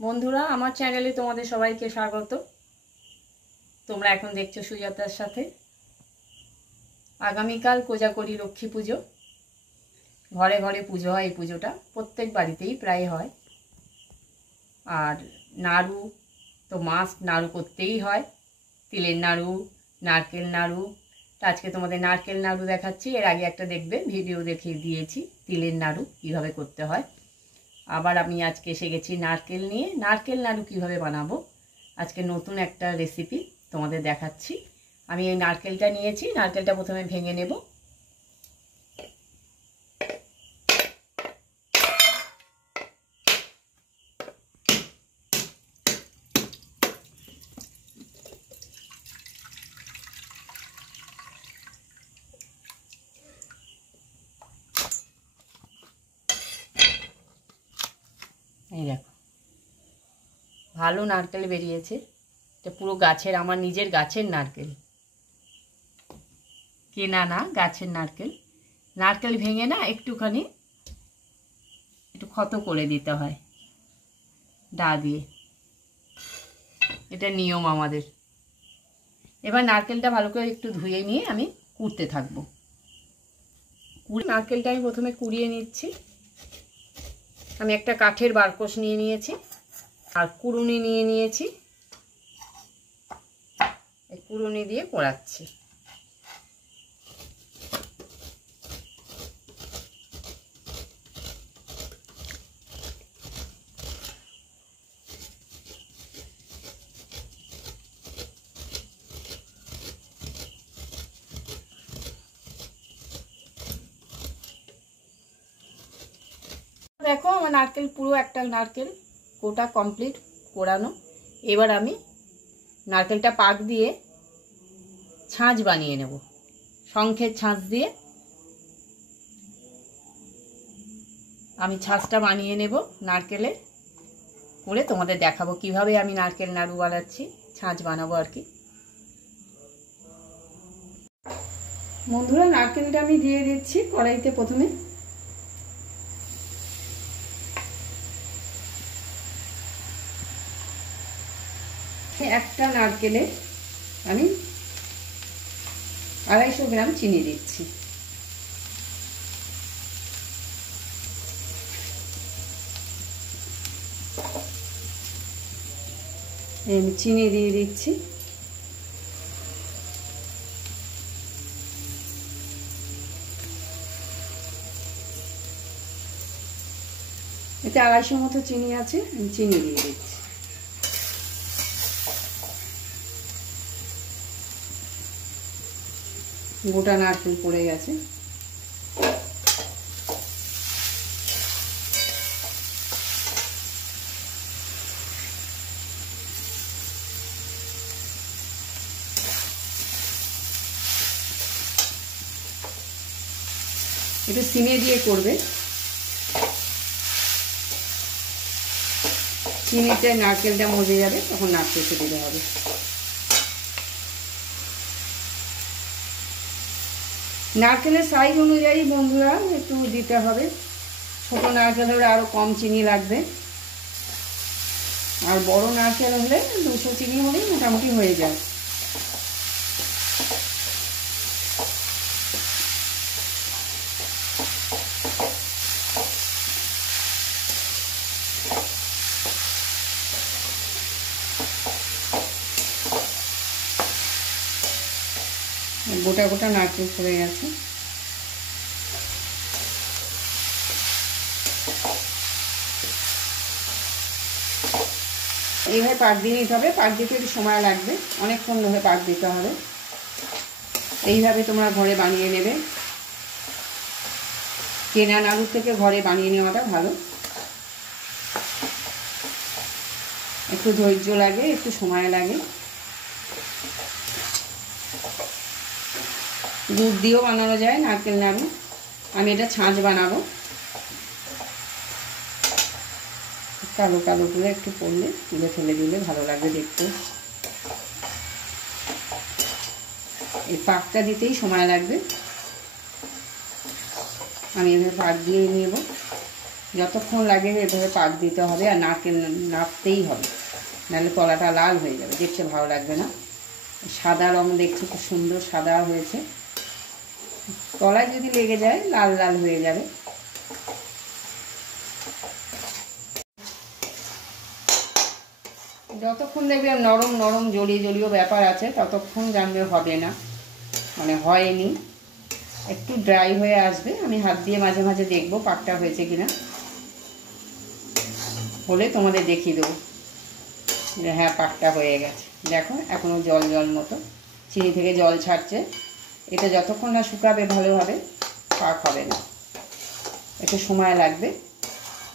বন্ধুরা, আমার চ্যানেলে তোমাদের সবাইকে স্বাগত। তোমরা এখন দেখছো সুজাতার সাথে। আগামীকাল কোজাগরী লক্ষ্মী পুজো। ঘরে ঘরে পুজো হয়, এই পুজোটা প্রত্যেক বাড়িতেই প্রায় হয়। আর নাড়ু তো মাস্ট, নাড়ু করতেই হয়। তিলের নাড়ু, নারকেল নাড়ু। আজকে তোমাদের নারকেল নাড়ু দেখাচ্ছি। এর আগে একটা দেখবে ভিডিও দেখিয়ে দিয়েছি তিলের নাড়ু কীভাবে করতে হয়। আবার আমি আজকে এসে গেছি নারকেল নিয়ে। নারকেল নাড়ু কীভাবে বানাবো আজকে নতুন একটা রেসিপি তোমাদের দেখাচ্ছি। আমি এই নারকেলটা নিয়েছি। নারকেলটা প্রথমে ভেঙে নেব। এই দেখো, ভালো নারকেল বেরিয়েছে। এটা পুরো গাছের, আমার নিজের গাছের নারকেল, কেনা না, গাছের নারকেল। নারকেল ভেঙে না একটুখানি একটু ক্ষত করে দিতে হয় দা দিয়ে, এটা নিয়ম আমাদের। এবার নারকেলটা ভালো করে একটু ধুয়ে নিয়ে আমি কুড়তে থাকবো। নারকেলটা আমি প্রথমে কুড়িয়ে নিচ্ছি। আমি একটা কাঠের বারকোশ নিয়ে নিয়েছি আর কুড়ুনি নিয়ে নিয়েছি। এই কুড়ুনি দিয়ে কোড়াচ্ছি। দেখো, আমার নারকেল পুরো একটা নারকেল কোটা কমপ্লিট কোড়ানো। এবার আমি নারকেলটা পাক দিয়ে ছাঁচ বানিয়ে নেব। শঙ্খের ছাঁচ দিয়ে আমি ছাঁচটা বানিয়ে নেব নারকেলে করে তোমাদের দেখাবো কিভাবে আমি নারকেল নাড়ু বানাচ্ছি, ছাঁচ বানাবো আর কি। বন্ধুরা, নারকেলটা আমি দিয়ে দিচ্ছি কড়াইতে। প্রথমে একটা নারকেলে আমি 250 গ্রাম চিনি দিচ্ছি। আমি চিনি দিয়ে দিচ্ছি। এতে 250 মতো চিনি আছে, আমি চিনি দিয়ে দিচ্ছি। গোটা নারকেল পড়ে গেছে। একটু সিমে দিয়ে করবে, চিনিতে নারকেলটা মজে যাবে, তখন নাড়তে দিতে হবে। নারকেলের সাইজ অনুযায়ী বন্ধুরা একটু দিতে হবে। ছোট নারকেল হলে আরও কম চিনি লাগবে, আর বড় নারকেল হলে 200 চিনি হলেই মোটামুটি হয়ে যায়। গোটা গোটা নারকেল পড়ে গেছে। এইভাবে পাক দিয়ে নিতে হবে। পাক দিতে একটু সময় লাগবে, অনেকক্ষণ ধরে পাক দিতে হবে। এইভাবে তোমরা ঘরে বানিয়ে নেবে। কেনা নাড়ুর থেকে ঘরে বানিয়ে নেওয়াটা ভালো। একটু ধৈর্য লাগে, একটু সময় লাগে। দুধ দিয়েও বানানো যায় নারকেল নাড়ু। আমি এটা ছাঁচ বানাবো। কালো কালো করে একটু পড়লে তুলে ফেলে দিলে ভালো লাগবে দেখতে। এই পাকটা দিতেই সময় লাগবে। আমি এভাবে পাক দিয়ে নেব। যতক্ষণ লাগে এভাবে পাক দিতে হবে, আর নাড়তেই হবে, নাহলে তলাটা লাল হয়ে যাবে, দেখতে ভালো লাগবে না। সাদা রং দেখছো খুব সুন্দর সাদা হয়েছে, তলায় যদি লেগে যায় লাল লাল হয়ে যাবে। যতক্ষণ দেখবে নরম নরম জড়িয়ে জড়িয়ে ব্যাপার আছে ততক্ষণ জানবে হবে না, মানে হয়নি, একটু ড্রাই হয়ে আসবে। আমি হাত দিয়ে মাঝে মাঝে দেখবো পাকটা হয়েছে কিনা, হলে তোমাদের দেখিয়ে দেবো যে হ্যাঁ পাকটা হয়ে গেছে। দেখো এখনও জল জল মতো চিনি থেকে জল ছাড়ছে, এটা যতক্ষণ না শুকাবে ভালোভাবে পাক হবে না, একটু সময় লাগবে,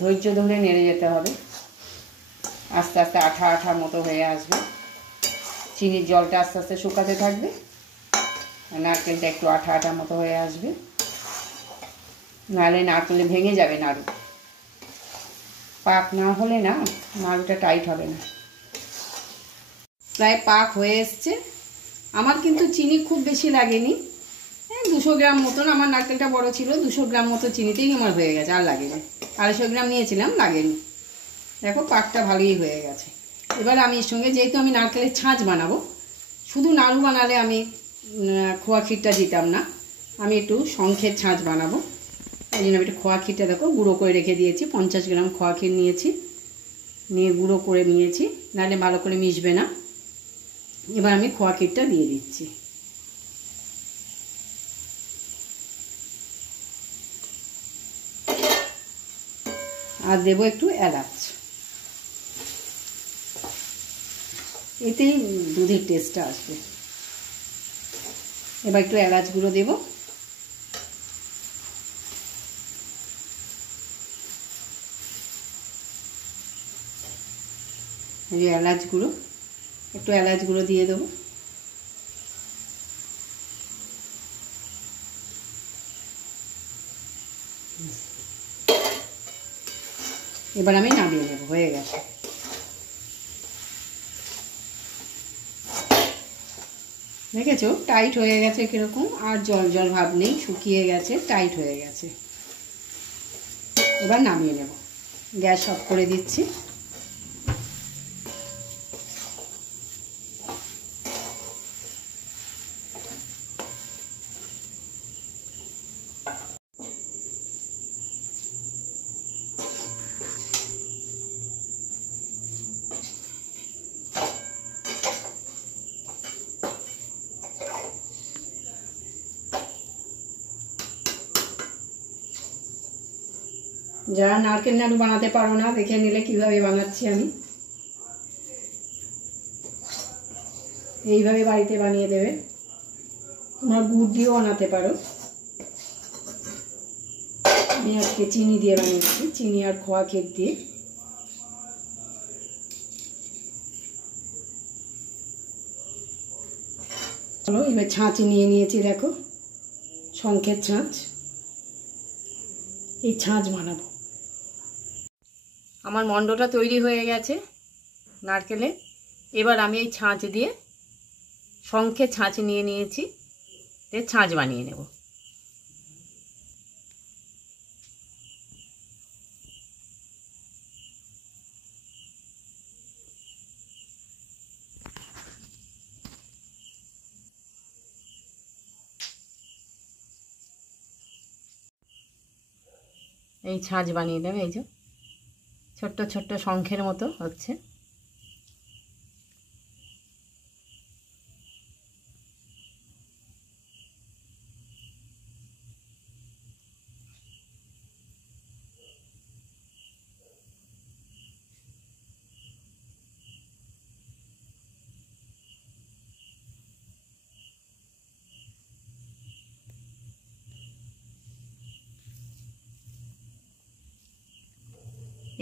ধৈর্য ধরে নেড়ে যেতে হবে, আস্তে আস্তে আঠা আঠা মতো হয়ে আসবে, চিনির জলটা আস্তে আস্তে শুকাতে থাকবে, নারকেলটা একটু আঠা আঠা মতো হয়ে আসবে, নাহলে নারকেলে ভেঙে যাবে নাড়ু, পাক না হলে না নাড়ুটা টাইট হবে না। প্রায় পাক হয়ে এসছে, আমার কিন্তু চিনি খুব বেশি লাগেনি, 200 গ্রাম মতন, আমার নারকেলটা বড় ছিল, 200 গ্রাম মতো চিনিতেই আমার হয়ে গেছে, আর লাগেনি। 250 গ্রাম নিয়েছিলাম, লাগেনি। দেখো পাকটা ভালোই হয়ে গেছে। এবার আমি এর সঙ্গে, যেহেতু আমি নারকেলের ছাঁচ বানাবো, শুধু নাড়ু বানালে আমি খোয়া ক্ষীরটা দিতাম না, আমি একটু শঙ্খের ছাঁচ বানাবো, এই জন্য আমি একটু খোয়া ক্ষীরটা দেখো গুঁড়ো করে রেখে দিয়েছি, 50 গ্রাম খোয়া ক্ষীর নিয়েছি, নিয়ে গুঁড়ো করে নিয়েছি, নাহলে ভালো করে মিশবে না। এবার আমি খোয়া ক্ষীরটা দিয়ে দিচ্ছি, আর দেবো একটু এলাচ, এতেই দুধের টেস্টটা আসবে। এবার একটু এলাচ গুঁড়ো দেবো, এই এলাচ গুঁড়ো, একটু এলাচ গুঁড়ো দিয়ে দেবো, এবার আমি নামিয়ে নেব, হয়ে গেছে। দেখেছো টাইট হয়ে গেছে কিরকম, আর জল জল ভাব নেই, শুকিয়ে গেছে, টাইট হয়ে গেছে। এবার নামিয়ে নেব, গ্যাস অফ করে দিচ্ছি। যারা নারকেল নাড়ু বানাতে পারো না, দেখে নিলে কিভাবে বানাচ্ছি আমি, এইভাবে বাড়িতে বানিয়ে দেবে। তোমরা গুড় দিয়েও বানাতে পারো, আমি আজকে চিনি দিয়ে বানিয়েছি, চিনি আর খোয়া ক্ষীর দিয়ে। চলো এবার ছাঁচ নিয়ে নিয়েছি, দেখো শঙ্খের ছাঁচ, এই ছাঁচ বানাবো। আমার মণ্ডটা তৈরি হয়ে গেছে নারকেলে, এবার আমি এই ছাঁচ দিয়ে, শঙ্খের ছাঁচ নিয়ে নিয়েছি, ছাঁচ বানিয়ে নেব। এই ছাঁচ বানিয়ে নেবে, এই যে ছোট্ট ছোট্ট শঙ্খের মতো হচ্ছে।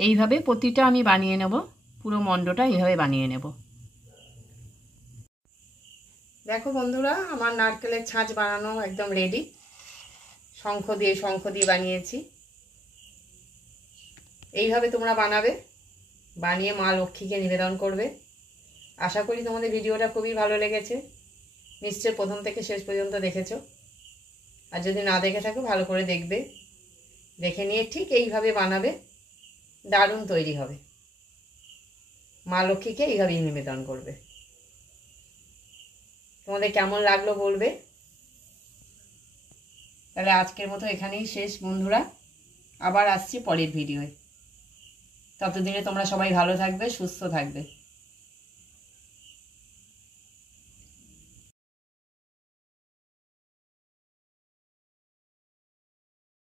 এইভাবে প্রতিটা আমি বানিয়ে নেব, পুরো মণ্ডটা এইভাবে বানিয়ে নেব। দেখো বন্ধুরা, আমার নারকেলের ছাঁচ বানানো একদম রেডি, শঙ্খ দিয়ে বানিয়েছি। এইভাবে তোমরা বানাবে, বানিয়ে মা লক্ষ্মীকে নিবেদন করবে। আশা করি তোমাদের ভিডিওটা খুবই ভালো লেগেছে, নিশ্চয়ই প্রথম থেকে শেষ পর্যন্ত দেখেছো, আর যদি না দেখে থাকো ভালো করে দেখবে। দেখে নিয়ে ঠিক এইভাবে বানাবে, দারুণ তৈরি হবে। মা লক্ষ্মীকে এইভাবেই নিবেদন করবে। তোমাদের কেমন লাগলো বলবে। তাহলে আজকের মতো এখানেই শেষ বন্ধুরা, আবার আসছি পরের ভিডিওয়। ততদিনে তোমরা সবাই ভালো থাকবে, সুস্থ থাকবে।